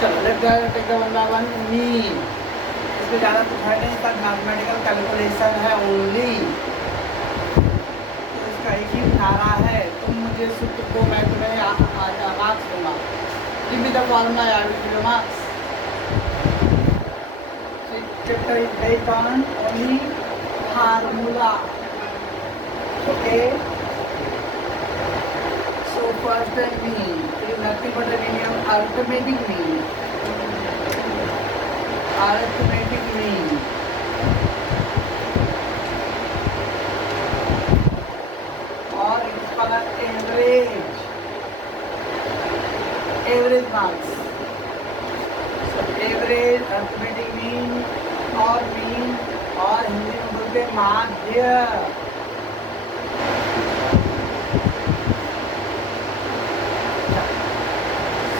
चलो let take the one by one mean. इसमें ज़्यादा कुछ है नहीं, इसका मैथमेटिकल कैलकुलेशन है ओनली। तो इसका एक ही नारा है, तुम मुझे सूत्र दो मैं तुम्हें मार्क्स दूंगा। Give me the formula, I will give you marks. Chapter is based on only formula. Okay, so first and mean is nothing but a meaning of arithmetic mean. Arithmetic mean. और इसका average, average marks. So average, arithmetic mean और mean और हिंदी में बोलते हैं माध्य।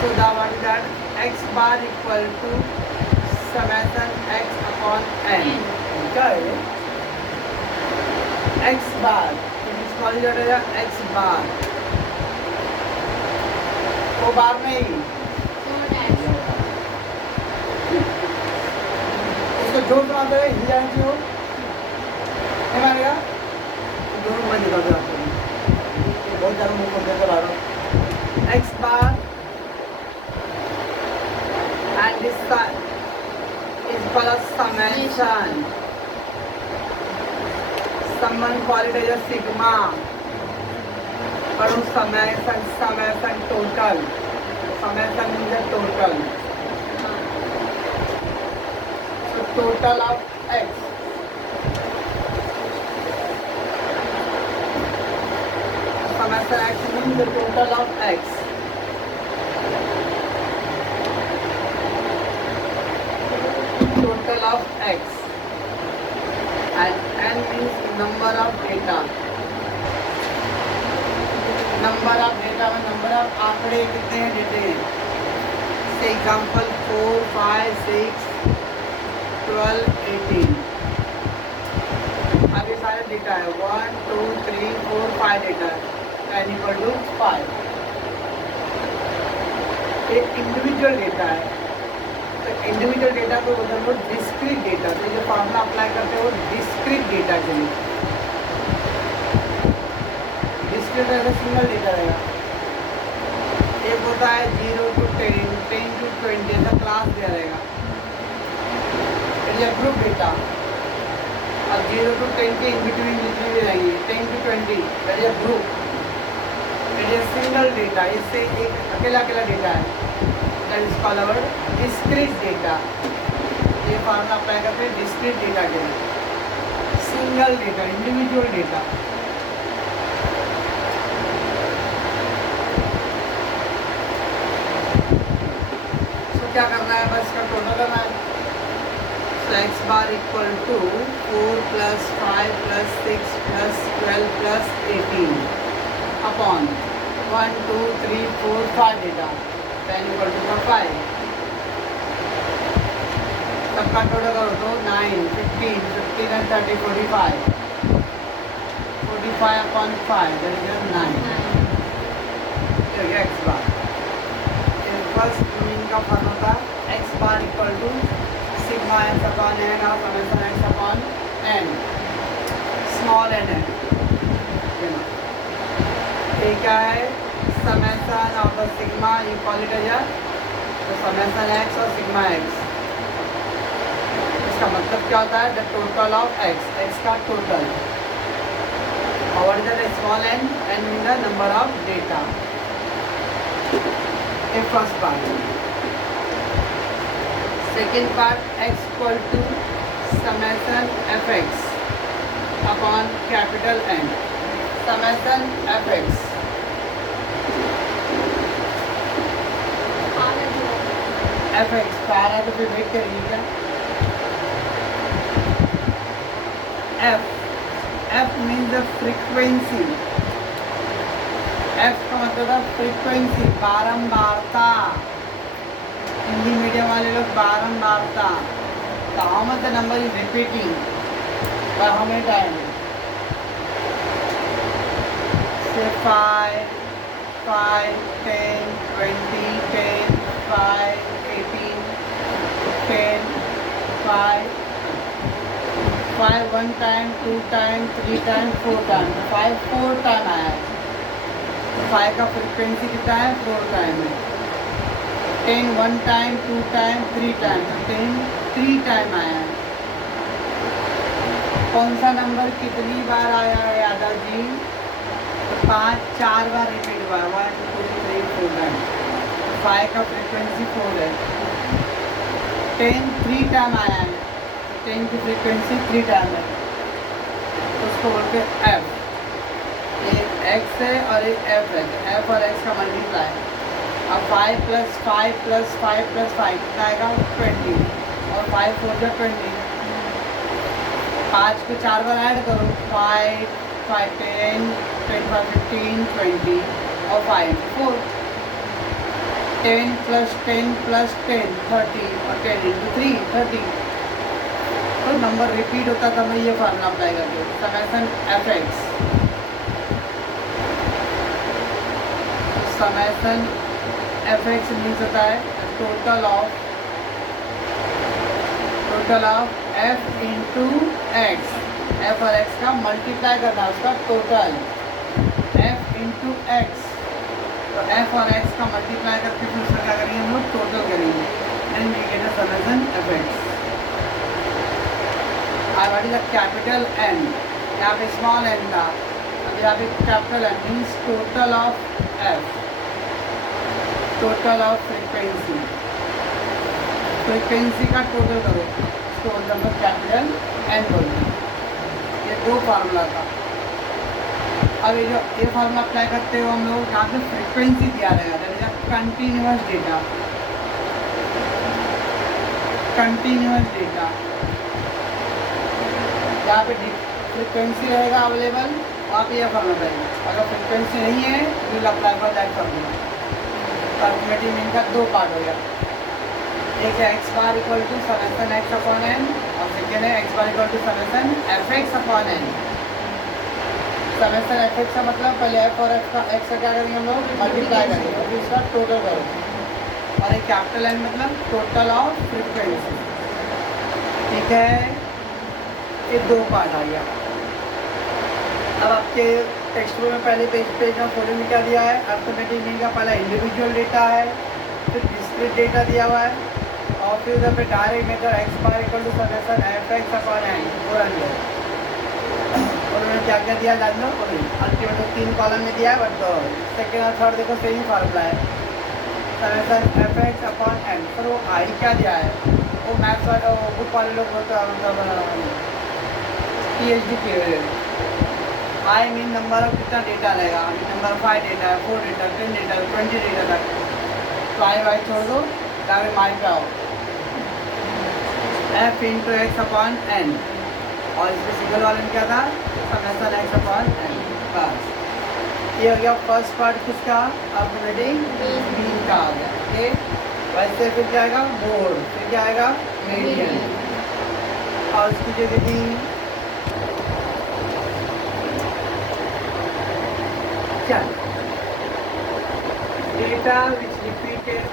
So the what is that? X bar equal to summation x upon n. Okay. X bar. It is called x bar. वो बार नहीं, उसको जोड़ बना दे, हिल जाए जो नहीं मारेगा, दोनों मैं निकाल दे आपको, बहुत ज़्यादा मुँह को देकर आ रहा हूँ। X bar and this is called a summation. Someone call it as a sigma. But summation total. Summation means the total. So total of x. Summation x means the total of x. Total of x. And n means number of data. Number of data में number of आंकड़े कितने हैं देते हैं। से example 4, 5, 6, 12, 18। अब ये सारे डेटा है 1, 2, 3, 4, 5 डेटा है n इक्वल टू 5। ये इंडिविजुअल डेटा है, तो इंडिविजुअल डेटा को बोलते हैं डिस्क्रीट डेटा। तो जो फॉर्मूला अप्लाई करते हैं वो डिस्क्रीट डेटा के लिए। डिस्क्रीट रहेगा, सिंगल डेटा रहेगा। एक होता है 0 to 10, 10 to 20, ऐसा क्लास दिया रहेगा। ये ग्रुप डेटा। अब 0 to 10 के इन बिटवीन जितने भी रहेंगे 10 to 20 दैट इज ग्रुप। ये सिंगल डेटा, इससे एक अकेला अकेला डेटा है, that is called our discrete data. ये फॉर्मूला अप्लाई करते हैं डिस्क्रीट डेटा के लिए। Single data, individual data. So क्या करना है, बस इसका टोटल करना है। So X bar equal to 4 + 5 + 6 + 12 + 18 upon 1, 2, 3, 4, 5 data 10 equal to 5। सबका टोटल करो तो 9, 15, 15 and 30, 45। 45 upon 5 that is 9। X bar first mean का फॉर्म होता है X bar equal to sigma X upon N और summation X upon N, small N है। ये क्या है, summation of the sigma you call it as तो summation X और सिग्मा एक्स। इसका मतलब क्या होता है, the total of X, X का टोटल। और what is the small N, N mean the number of data. ये first part. Second part X equal to summation F X upon capital N. Summation F X F X का आ रहा है तो फिर wait करिए क्या। F means the frequency. F का मतलब है फ्रीक्वेंसी, बारंबारता। हिंदी मीडियम वाले लोग बारंबारता। तो how much the number is repeating by how many time. से 5, 5, 10, 20, 10, 5, 18, 1 time, 2 time, 3 time, 4 time, 5 4 time आया है। 5 का फ्रिक्वेंसी कितना है? 4 टाइम है। 10 1 टाइम, 2 टाइम, 3 टाइम, तो 10 3 टाइम आया है। कौन सा नंबर कितनी बार आया है यादव जी? 5 4 बार रिपीट हुआ। 1 2 3 4 टाइम। 5 का फ्रिक्वेंसी 4 है। 10 3 टाइम आया है, 10 की फ्रिक्वेंसी 3 टाइम है, तो उसको बोलते हैं एफ। एक एक्स है और एक एफ है, एफ और एक्स का मल्टीप्लाई। अब 5 + 5 + 5 + 5 कितना आएगा? 20, और 5 4 जा 20। 5 को 4 बार ऐड करो, 5 5 10 25 15 20 और 5 4। 10 + 10 + 10 30 और 10 × 3 30। तो नंबर रिपीट होता था। मैं ये फार्मूला अप्लाई करके summation F X, summation F X means होता है total of F into X. F और एक्स का मल्टीप्लाई करना है, उसका टोटल एफ इंटू एक्स। तो एफ और एक्स का मल्टीप्लाई करके फिर उसका क्या करेंगे हम लोग? टोटल करेंगे, and we get a summation F X. What is the capital N? यहाँ पे स्मॉल एन था, अब यहाँ पे capital N means total of F, total of frequency का टोटल करो, इसको बोलते हैं कैपिटल एन बोलते हैं। ये 2 फार्मूला था। अब ये फार्मूला अप्लाई करते हो हम लोग, यहाँ पे फ्रीक्वेंसी दिया रहेगा, that is continuous data. Continuous data जहाँ पे फ्रीक्वेंसी रहेगा अवेलेबल, वहाँ पे यह फार्मूला रहेगा। अगर फ्रीक्वेंसी नहीं है, will apply for that formula. Arithmetic mean का 2 पार्ट हो गया, एक है X bar equal to summation X upon N, और सेकेंड है X bar equal to summation F X upon N. Summation F X का मतलब पहले एफ और एक्स का क्या करेंगे हम लोग? मल्टीप्लाई करेंगे, और फिर इसका टोटल करेंगे। और एक कैपिटल एन मतलब टोटल ऑफ फ्रीक्वेंसी। ठीक है, ये 2 पार्ट आ गया। अब आपके टेक्स्ट बुक में पहले पेज में फोटो में क्या दिया है? अर्थमेटिक मीन का पहला इंडिविजुअल डेटा है, फिर डिस्क्रीट डेटा दिया हुआ है, और फिर उधर पे direct method X bar equal to summation F X upon N पूरा दिया। और उन्होंने क्या क्या दिया जान लो, अल्टीमेट 3 कॉलम में दिया है, बट सेकेंड और थर्ड देखो सेम फार्मूला है, summation F X upon N. पर वो आई क्या दिया है? वो मैथ्स वाले बुक वाले लोग मतलब PhD किए हुए। आई मीन नंबर ऑफ कितना डेटा रहेगा, नंबर 5 डेटा है, 4 डेटा, 10 डेटा, 20 डेटा तक। तो आई वाई छोड़ दो, डायरेक्ट माई पे आओ, F into X upon N, और इसमें सिंगल वाले में क्या था? Summation X upon N. बस ये हो गया फर्स्ट पार्ट किसका? अर्थमेटिक मीन का आ गया। ओके, वैसे फिर क्या आएगा? मोड, फिर क्या आएगा? मीडियन, और उसकी जगह दी data which repeated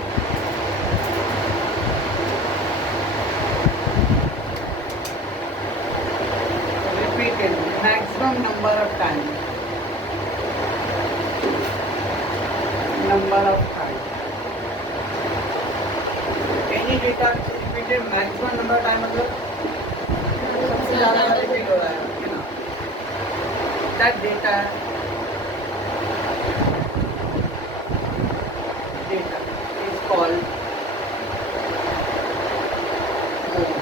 maximum number of times, any data which is repeated maximum number of time मतलब सबसे ज़्यादा रिपीट हो रहा है ना, that data is called mode.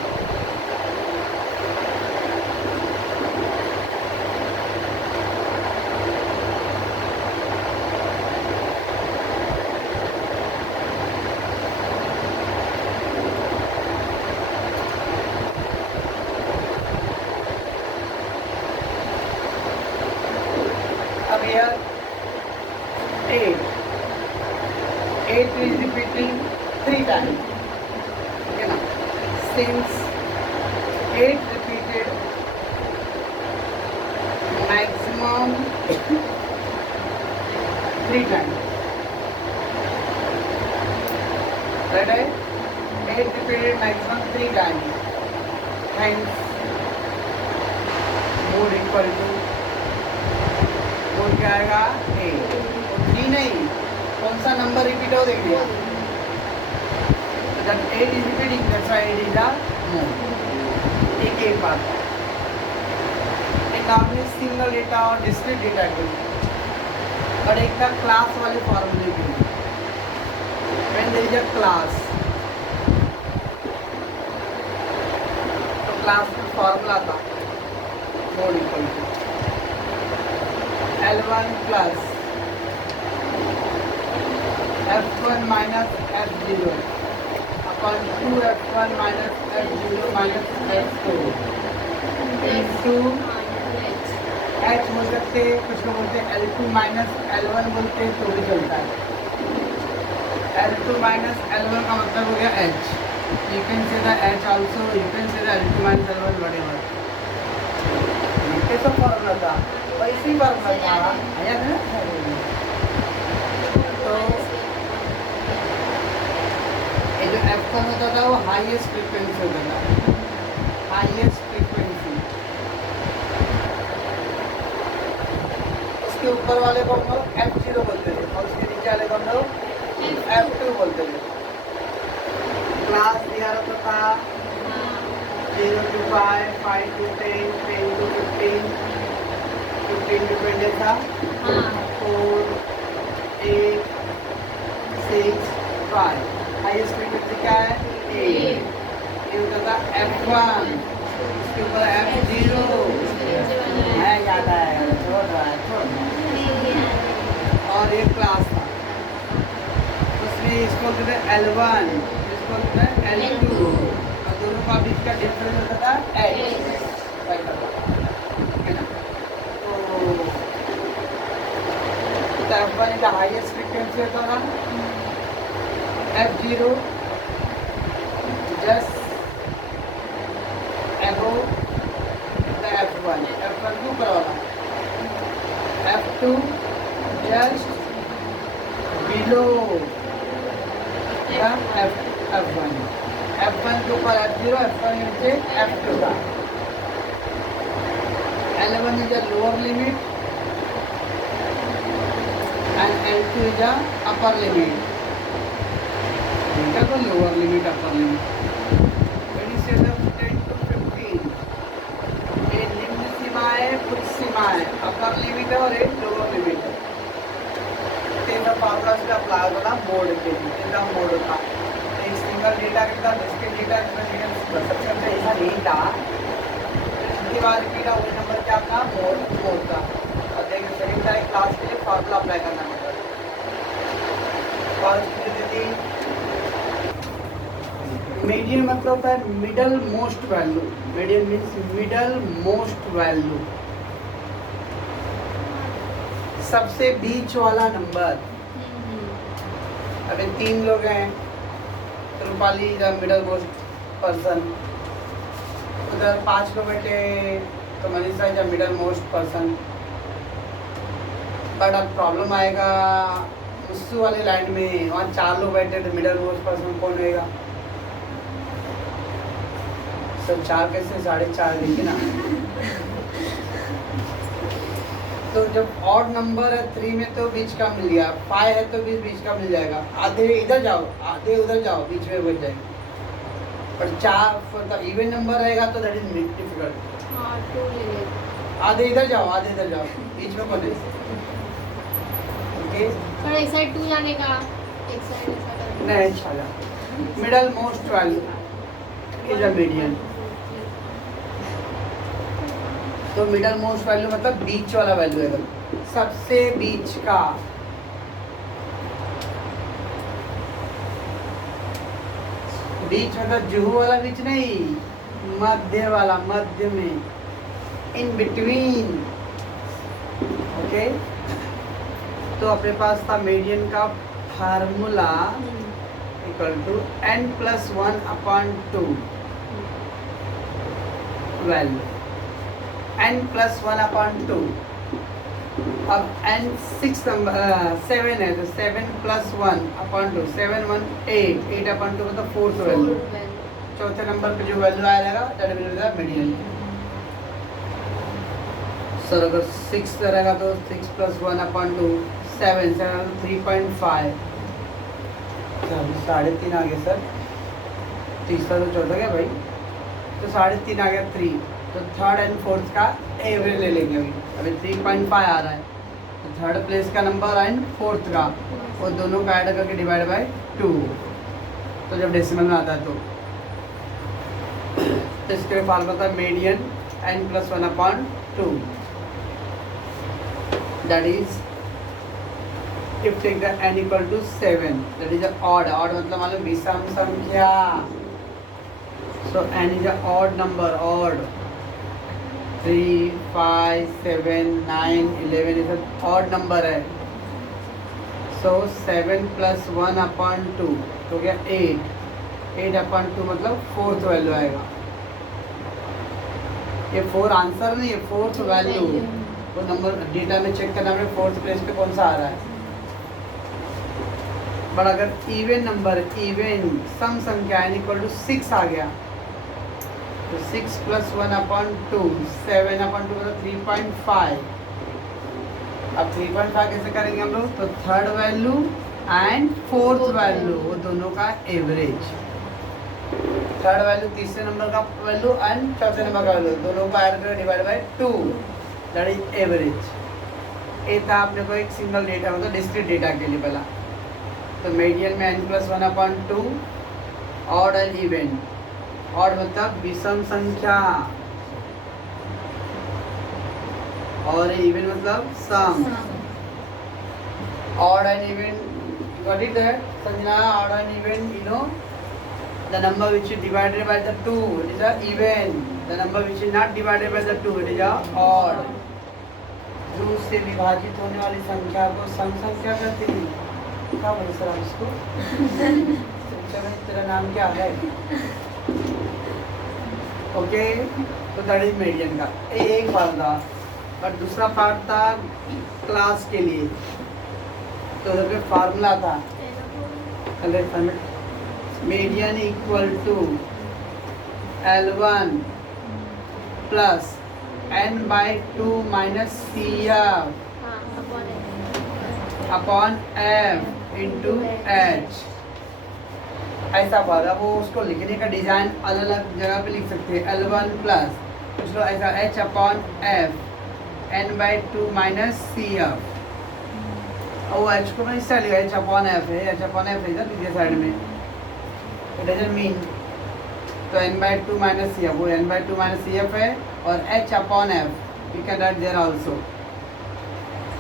अब here 8 is repeating 3 times, okay now, since 8 repeated maximum 3 times, right? 8 repeated maximum 3 times, hence mode equal to mode क्या आएगा 8 और 3 नहीं, कौन सा नंबर रिपीट हो देख लिया, that 8 is repeating, that's why 8 is a mode। एक बात है, एक आपने सिंगल डेटा और डिस्क्रीट डेटा के लिए और एक का क्लास वाले फॉर्मूले के लिए। when there is a class, तो क्लास में फॉर्मूला था mode equal to L1 plus F1 minus F0 upon 2F1 minus F0 minus F2 into H हो सकते, कुछ लोग बोलते हैं L2 माइनस L1 बोलते हैं तो भी चलता है। L2 minus L1 का मतलब हो गया H। You can say the H also, you can say the L2 minus L1 whatever। ये कैसा फॉर्मूला था, वैसे ही फॉर्मूला था, आया था ना। तो ये जो F1 होता था वो हाईएस्ट फ्रीक्वेंसी होता था, हाईएस्ट फ्रीक्वेंसी। उसके ऊपर वाले को हम लोग F0 बोलते थे और उसके नीचे वाले को हम लोग F2 बोलते हैं। क्लास दिया रहता था 0 to 5, 5 to 10, 10 to 15, 15 to 20 था, 4, 8, 6, 5। हाईएस्ट फ्रीक्वेंसी क्या है 8। ये होता था F1, इसके ऊपर F0 है, याद है, छोड़ रहा है। और ये क्लास था, इसको बोलते थे L1, इसको बोलते थे L2 और दोनों का बीच का डिफरेंस होता था H, है ना। तो F1 का हाईएस्ट फ्रीक्वेंसी होता था, F0 just above the F1, F1 को ऊपर वाला, F2 just below F1, F1 के ऊपर F0, F1 नीचे F2 का। L1 is a lower limit and L2 is a upper limit। इनका तो lower limit, upper limit। When you say the 10 to 15, एक निम्न सीमा है, उच्च सीमा है, upper limit है और एक lower limit है। तेरा फॉर्मूला से अप्लाई होगा मोड के लिए, तेरा मोड होता एक सिंगल डेटा के साथ इसके डेटा सबसे अच्छा ऐसा नहीं था, इसके बाद रिपीट वही नंबर क्या था मोड था। और देखिए सेकंड टाइम क्लास के लिए फॉर्मूला अप्लाई करना पड़ता है। मीडियन मतलब होता है middle most value, median means middle most value, सबसे बीच वाला नंबर। अभी 3 लोग हैं, Rupali the middle most person, उधर 5 लोग बैठे तो Manisha is the middle most person. But अब प्रॉब्लम आएगा मुस्सू वाले लाइन में, वहाँ 4 लोग बैठे तो मिडल मोस्ट पर्सन कौन होएगा? सब 4 कैसे 4.5 देखिए ना। तो जब ऑड नंबर है 3 में तो बीच का मिल गया, 5 है तो बीच का मिल जाएगा, आधे इधर जाओ आधे उधर जाओ बीच में बच जाएगा। पर 4 इवन नंबर रहेगा तो दैट इज डिफिकल्ट। आधे इधर जाओ आधे इधर जाओ, बीच में कौन है? ओके पर एक साइड 2 जाने का, एक साइड ऐसा नहीं चला। Middle most value is a median. तो मिडल मोस्ट वैल्यू मतलब बीच वाला वैल्यू है, सबसे बीच का। बीच मतलब जुहू वाला बीच नहीं, मध्य वाला, मध्य में, इन बिटवीन। ओके तो अपने पास था मीडियन का formula equal to n+1/2 value, n+1/2। अब n 6 नंबर 7 है तो 7+1/2, 7 1 8, 8/2 मतलब 4th वैल्यू। चौथे नंबर पे जो वैल्यू आएगा that will be the median. Sir अगर 6 रहेगा तो 6 + 1/2 7 7 3.5 3.5 आ गया सर। तीसरा तो चौथा गया भाई, तो 3.5 आ गया 3। तो थर्ड एंड फोर्थ का एवरेज ले लेंगे अभी 3.5 आ रहा है, तो थर्ड प्लेस का नंबर एंड फोर्थ का, और दोनों का ऐड करके डिवाइड बाय 2, तो जब डेसिमल में आता है तो इसके फॉर्मूला था median n + 1/2, that is if take the n = 7, that is a odd मतलब मालूम विषम संख्या, so n is a odd number, odd 3 5 7 9 11 is a odd number है, so 7 + 1/2 तो क्या 8 8/2 मतलब फोर्थ वैल्यू आएगा। ये 4 आंसर नहीं है, फोर्थ वैल्यू, वो नंबर डेटा में चेक करना है फोर्थ प्लेस पे कौन सा आ रहा है। बट अगर इवन नंबर, इवन सम संख्या n = 6 आ गया, तो 6 + 1/2 7/2 मतलब 3.5। अब 3.5 कैसे करेंगे हम लोग, तो third value and fourth value वो दोनों का एवरेज, थर्ड वैल्यू तीसरे नंबर का वैल्यू एंड चौथे नंबर का वैल्यू, दोनों को ऐड करके divide by 2, that is average. ये था अपने को एक सिंगल डेटा मतलब डिस्क्रीट डेटा के लिए पहला। तो मीडियन में n + 1/2, odd and even, odd मतलब विषम संख्या और इवन मतलब सम, odd and even, got it that Sanjana, odd and even, you know the number which is divided by the 2 it is a even, the number which is not divided by the 2 it is a odd। 2 से विभाजित होने वाली संख्या को सम संख्या कहते हैं। क्या बोले सर आप इसको? संख्या में तेरा नाम क्या है? ओके, तो दैट इज मीडियन का एक पार्ट था, और दूसरा पार्ट था क्लास के लिए, तो उधर फार्मूला था median = L1 + n/2 - CF upon f into h। ऐसा बात, वो उसको लिखने का डिज़ाइन अलग अलग जगह पे लिख सकते हैं। L1 प्लस कुछ लोग ऐसा h/f n/2 - CF, और वो h को मैं इस साइड लिखा h/f है, h/f इधर लिखिए साइड में, इट डजंट मीन, तो n/2 - CF, वो n/2 - CF है, और h/f you can write there also.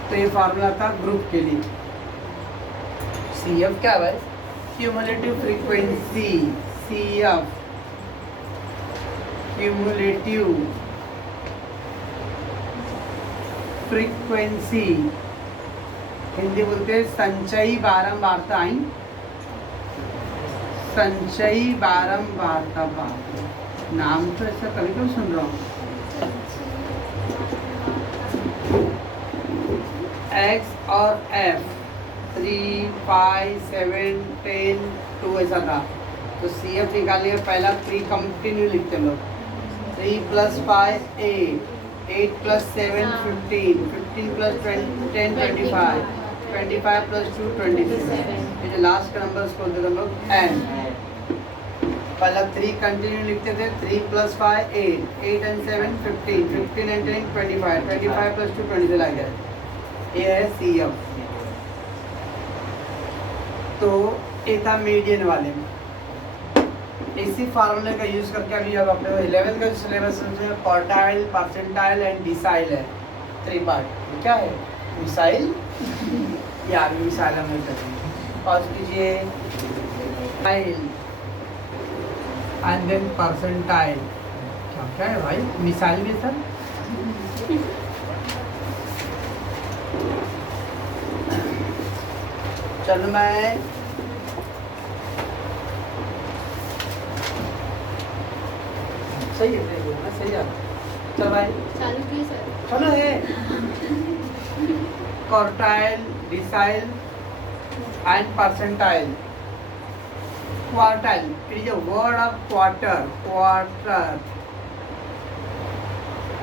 तो ये फार्मूला था ग्रुप के लिए। CF क्या है? Cumulative frequency, CF cumulative frequency, Hindi बोलते हैं संचयी बारंबारता, आई संचयी बारंबारता, नाम तो ऐसा कभी कभी सुन रहा हूँ। X और F 3 5 7 10 2 ऐसा था, तो CF निकालिए, पहला 3 कंटिन्यू लिखते लोग, 3 + 5 8 8 + 7 15 15 + 10 25 25 + 2 27, ये जो लास्ट का नंबर उसको बोलते थे हम लोग n। पहला 3 कंटिन्यू लिखते थे, 3 + 5 8 8 and 7 15 15 and 10 25 25 + 2 20 लग गया, ये है CF। तो ये था मीडियन वाले में। इसी फार्मूले का यूज करके अभी अब अपने 11th का सिलेबस में क्वार्टाइल, परसेंटाइल एंड डिसाइल है, 3 पार्ट। क्या है? मिसाइल या मिसाइल हम करेंगे, और कीजिए एंड देन परसेंटाइल। क्या है भाई मिसाइल में सर? चलो मैं सही है, सही है। चलो भाई चालू की सर, चलो है quartile, decile and percentile. Quartile, it is a word of quarter, quarter,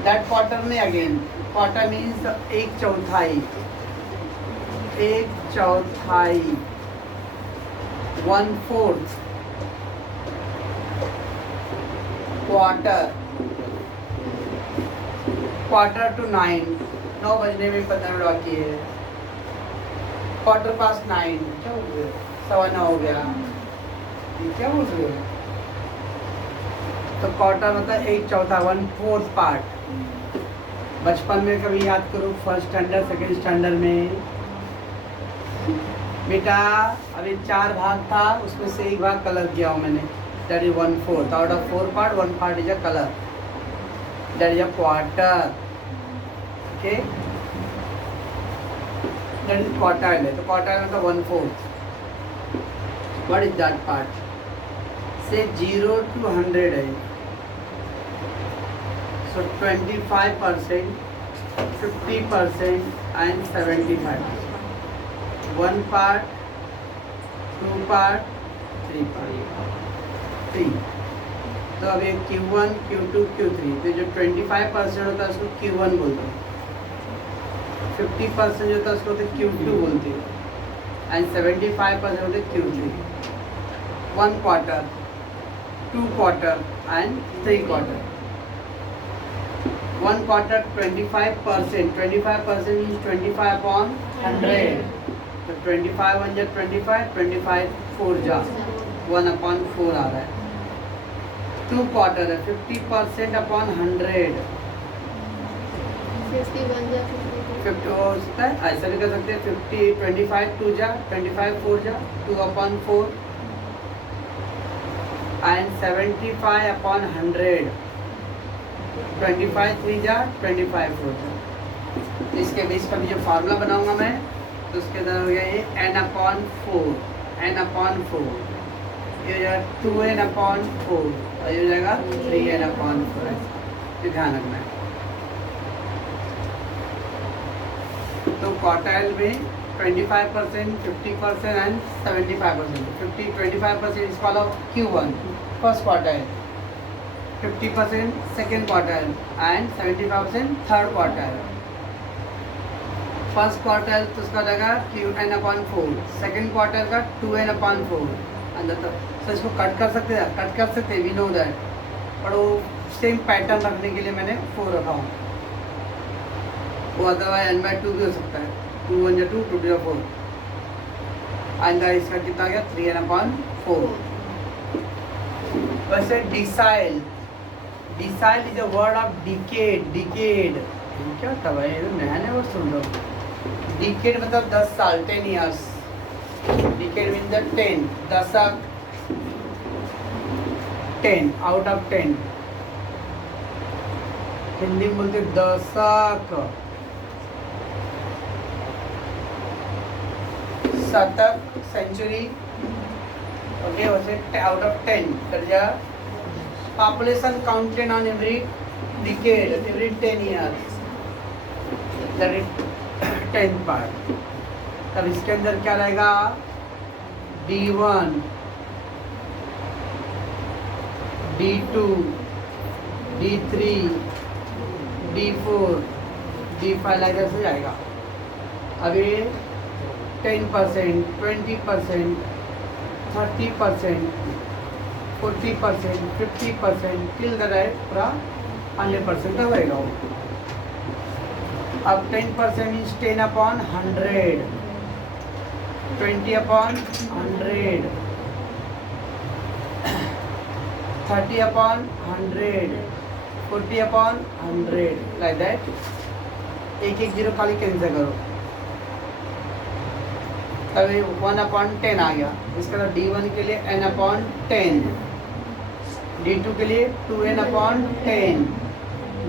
that quarter में अगेन क्वार्टर मीन्स एक चौथाई, एक चौथाई, 1/4 क्वार्टर, क्वार्टर टू 9, 9 बजने में 15 मिनट बाकी है, क्वार्टर पास 9, क्या बोल रहे हो, 9:15 हो गया, ये क्या बोल रहे हो। तो क्वार्टर मतलब एक चौथा, 1/4 पार्ट। बचपन में कभी याद करो, फर्स्ट स्टैंडर्ड सेकेंड स्टैंडर्ड में बेटा अभी 4 भाग था, उसमें से एक भाग कलर किया हूँ मैंने, that is 1/4 out of 4 part, 1 part is a colour, that is a quarter. Okay, that is quartile है, तो क्वार्टाइल मतलब 1/4। व्हाट इज दैट पार्ट, से 0 to 100 है, so 25%, 50% and 75%, 1 part, 2 part, 3 part, 3। तो अब ये Q1, Q2, Q3, तो जो 25% होता है उसको Q1 बोलते हैं, 50% जो होता है उसको होते Q2 बोलते हैं, एंड 75% होते Q3। 1 quarter, 2 quarter and 3 quarter। 1 quarter 25%, 25% means 25 upon 100, तो 25 1 जा 25, 25 4 जा 1 upon 4 आ रहा है। 2 quarter है 50% upon 100, 51 जा 50 हो सकता है, ऐसा भी कर सकते हैं, 50 25 2 जा 25 4 जा 2 upon 4 and 75 upon 100, 25 3 जा 25 4 जा। इसके बीच का भी जो फार्मूला बनाऊंगा मैं, तो उसके अंदर हो गया ये n upon 4, n upon 4, ये हो जाएगा 2n upon 4 और ये हो जाएगा 3n upon 4, ये ध्यान रखना है। तो क्वार्टाइल में 25%, 50% and 75%, 25% is called off Q1 first quartile, 50% second quartile and 75% third quartile. First quartile तो उसका रहेगा Qn upon 4, सेकेंड क्वार्टाइल का 2n upon 4, अंदर तो इसको कट कर सकते हैं, वी नो दैट, पर वो सेम पैटर्न रखने के लिए मैंने 4 रखा हूँ, वो अदरवाइज n/2 भी हो सकता है, 2 1 जा 2, 2 2 जा 4, आइंदा इसका कितना गया 3n upon 4। वैसे decile, decile is a word of decade, decade क्या था भाई, नया नया वर्ड सुन लो। डिकेड मतलब 10 साल, 10 years, डिकेड मीन द 10, दशक, 10 आउट ऑफ 10, हिंदी में बोलते दशक, शतक, सेंचुरी, ओके, वैसे आउट ऑफ 10 कर जा। Population counted on every decade, every 10 years, that is 10th part. तब इसके अंदर क्या रहेगा, D1, D2, D3, D4, D5 ऐसे से जाएगा। अभी 10%, 20%, 30%, 40%, 50% टिल द राइट पूरा 100% तक रहेगा वो। अब 10% means 10 upon 100, 20 upon 100, 30 upon 100, 40 upon 100, like that। एक एक जीरो खाली कैंसिल करो, तभी 1 upon 10 आ गया। इसके बाद D1 के लिए n upon 10, D2 के लिए 2n upon 10,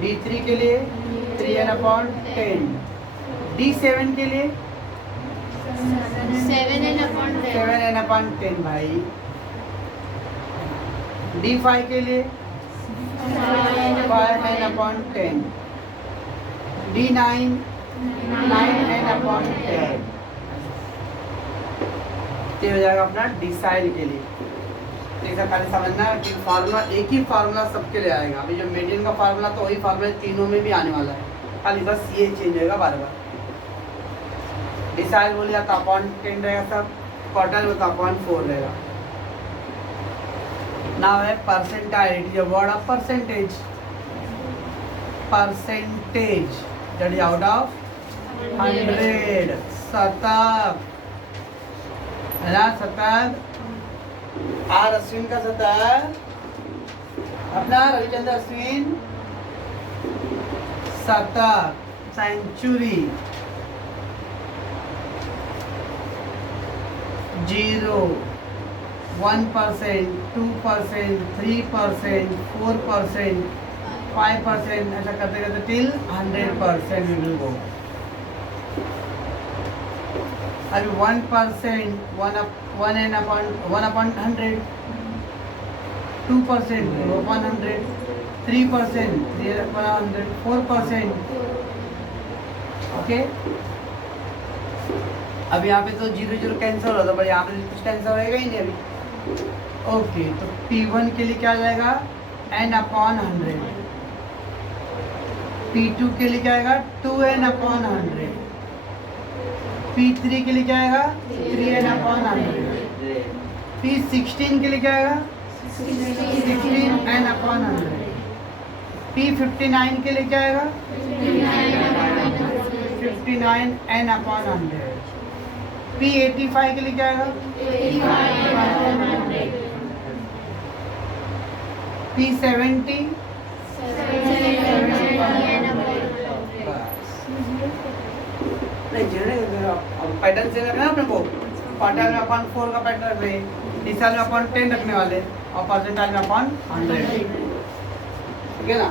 D3 के लिए 3n upon 10, D7 के लिए 7n upon 10, 7n upon 10 भाई, D5 के लिए 5n upon 10, D9 9n upon 10। ये हो जाएगा अपना डिसाइल के लिए। ऐसा खाली समझना कि फार्मूला एक ही फार्मूला सबके लिए आएगा। अभी जो मीडियन का फार्मूला तो वही फार्मूला तीनों में भी आने वाला है, खाली बस ये चेंज होगा बार बार। डिसाइल बोलिए तो अपॉन 10 रहेगा सब, क्वार्टाइल तो अपॉन 4 रहेगा। नाउ है percentile, it is a word of percentage. Percentage that is out of 100। शतक है ना, शतक। आर अश्विन का शतक, अपना रविचंद्र अश्विन शतक। सेंचुरी 0, 1%, 2%, 3%, 4%, 5%, ऐसा करते करते टिल 100% वी विल गो। अभी 1%, 1 upon 100, 2% 100, 3% 100, 4%। ओके, अब यहाँ पे तो 0 0 कैंसिल होता है, पर यहाँ पे कुछ कैंसिल होएगा ही नहीं अभी। ओके, तो P1 के लिए क्या आ जाएगा, n/100। P2 के लिए क्या आएगा, 2n/100। P3 के लिए क्या आएगा, 3n/100। P16 के लिए क्या आएगा, 16n/100। P59 के लिए क्या आएगा, 59n/100। P85 के लिए क्या आएगा, P70 पैटर्न से रखना अपने को। क्वार्टाइल में अपन 4 का पैटर्न रख रहे, डिसाइल में अपन 10 रखने वाले और परसेंटाइल में अपन 100। ठीक है ना,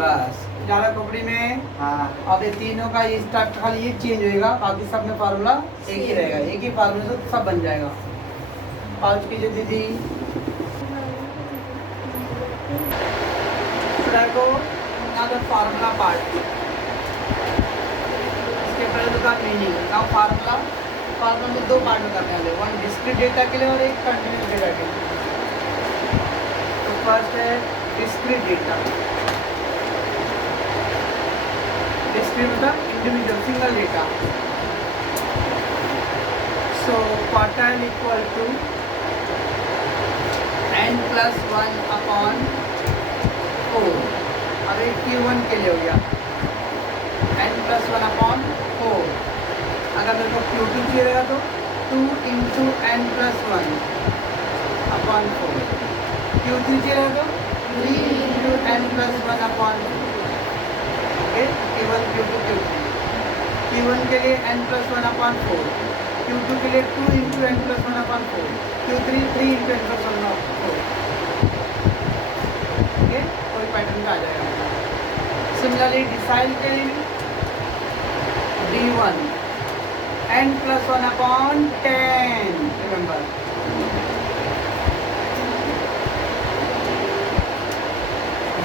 बस। ज़्यादा खोपड़ी में हाँ, अब ये तीनों का ये स्टार्ट खाली ये चेंज होएगा, बाकी सब में फार्मूला एक ही रहेगा। एक ही फार्मूला से सब बन जाएगा। पाँच कीजिए दीदी। को ना तो फार्मूला पार्ट, इसके पहले तो मीनिंग ना फार्मूला। फार्मूला में 2 पार्ट में करने वाले, 1 डिस्क्रीट डेटा के लिए और 1 कंटिन्यूस डेटा के लिए। तो फर्स्ट है डिस्क्रीट डेटा। डिस्क्रीट मतलब individual single data. So quartile equal to n+1/4। अब एक Q1 के लिए हो गया n+1/4। अगर मेरे को Q2 चाहिए रहेगा तो 2 × n+1/4। Q3 चाहिए रहेगा तो 3 × n+1/4। Okay, Q1 Q2 Q3। Q1 के लिए n+1/4, Q2 के लिए 2 × n+1/4, Q3 3 × n+1/4। ओके, कोई पैटर्न आ जाएगा। सिमिलरली डिसाइल के लिए D1 n+1/10। Remember,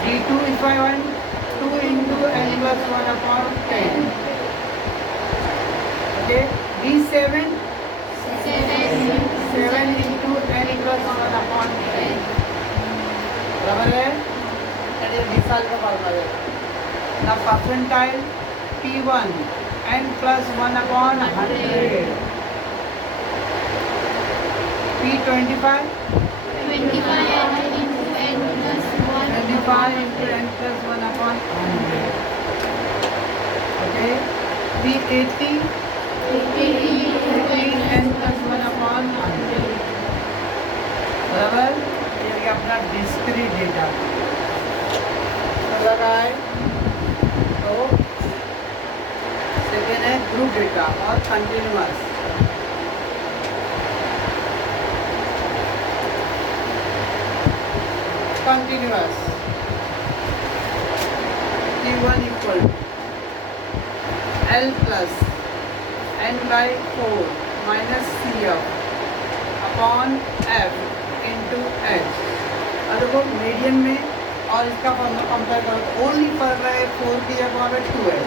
D2 if I want 2 × n+1/10। Okay, D7 7 × n+1/10। बराबर है, ये डिसाइल का फार्मूला है ना। Percentile P1 n+1/100। P25 25 × n+1/100। Okay, P80 15 n+1/100। बराबर, ये अपना डिस्क्रीट डेटा लगा है। तो सेकेंड है ग्रुप डेटा और continuous. Continuous Q1 equal L + n/4 - CF upon F × H। और देखो मीडियन में और इसका फंडा कंपेयर करो तो ओनली फर्क है 4 की जगह पे 2 है।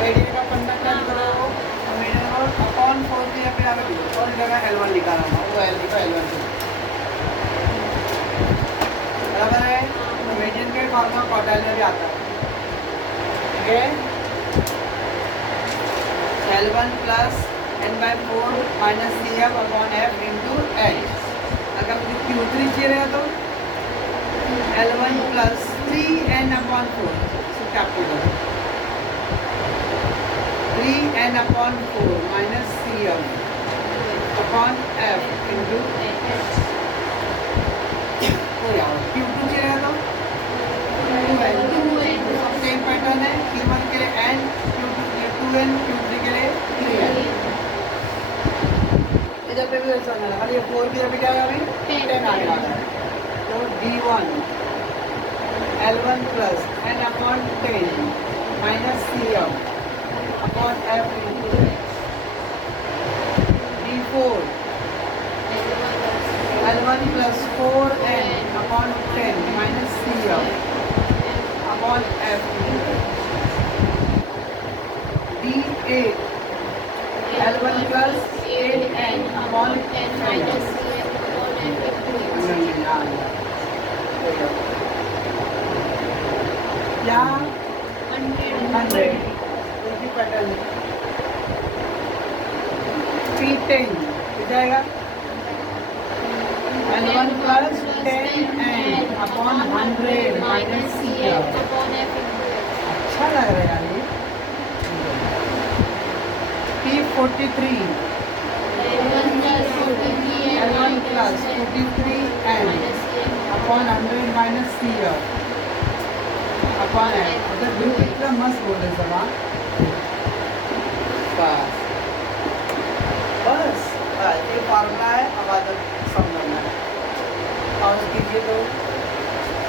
मीडियन का फंडा क्या करो, मीडियन और अपॉन 4 की जगह पे यहाँ पे और जगह L1 निकाला, वो L का L1 फार्मूला क्वार्टाइल में भी आता है, ठीक है। L1 plus n/4 minus CF upon F into H। अगर मुझे Q3 चाहिए रहेगा तो L1 प्लस 3n/4, इसको capital 3n/4 minus CF upon F into Q2 चाहिए रहेगा तो सेम पैटर्न है, Q1 के लिए n, Q2 के लिए 2n, Q3 के लिए 3n। इधर पे भी वैसा होना है, ये 4 की जगह पे क्या आएगा अभी 10 आने वाला है। तो D1 L1 plus n/10 minus CF upon F into D4 L1 plus 4n/10 minus CF upon F into D8 L1 plus 8n/10 minus CF upon F into या 100 उसी पैटर्न P10 हो जाएगा L1 plus 10n/100 minus CF। Upon F into अच्छा लग रहा है यार ये। P43 L1 plus 43n upon 100 minus CF upon F। मतलब ग्रुप इतना मस्त बोल रहे सब, हाँ बस बस ये फार्मूला है, अब आगे समझना है। और कीजिए तो